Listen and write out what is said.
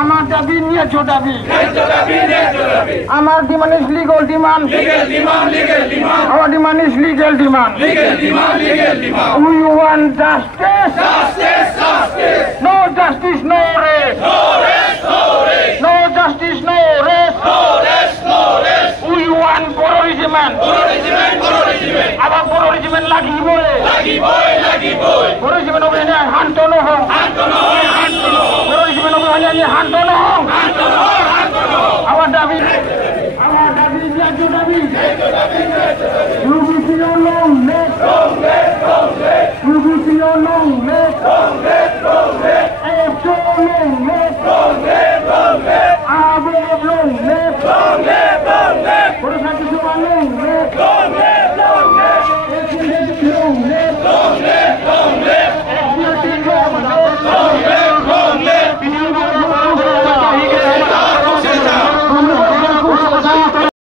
আমার দাবি ন্যায্য দাবি আমার demand is legal demand our demand is legal demand we want justice no justice no rest no justice no rest we want terrorism আবার terrorism লাগিবই terrorism অভিযানে হান্ত নহও terrorism অভিযানে হান্ত নহও আমার দাবি ন্যায্য দাবি UBC on long neck UBC on long neck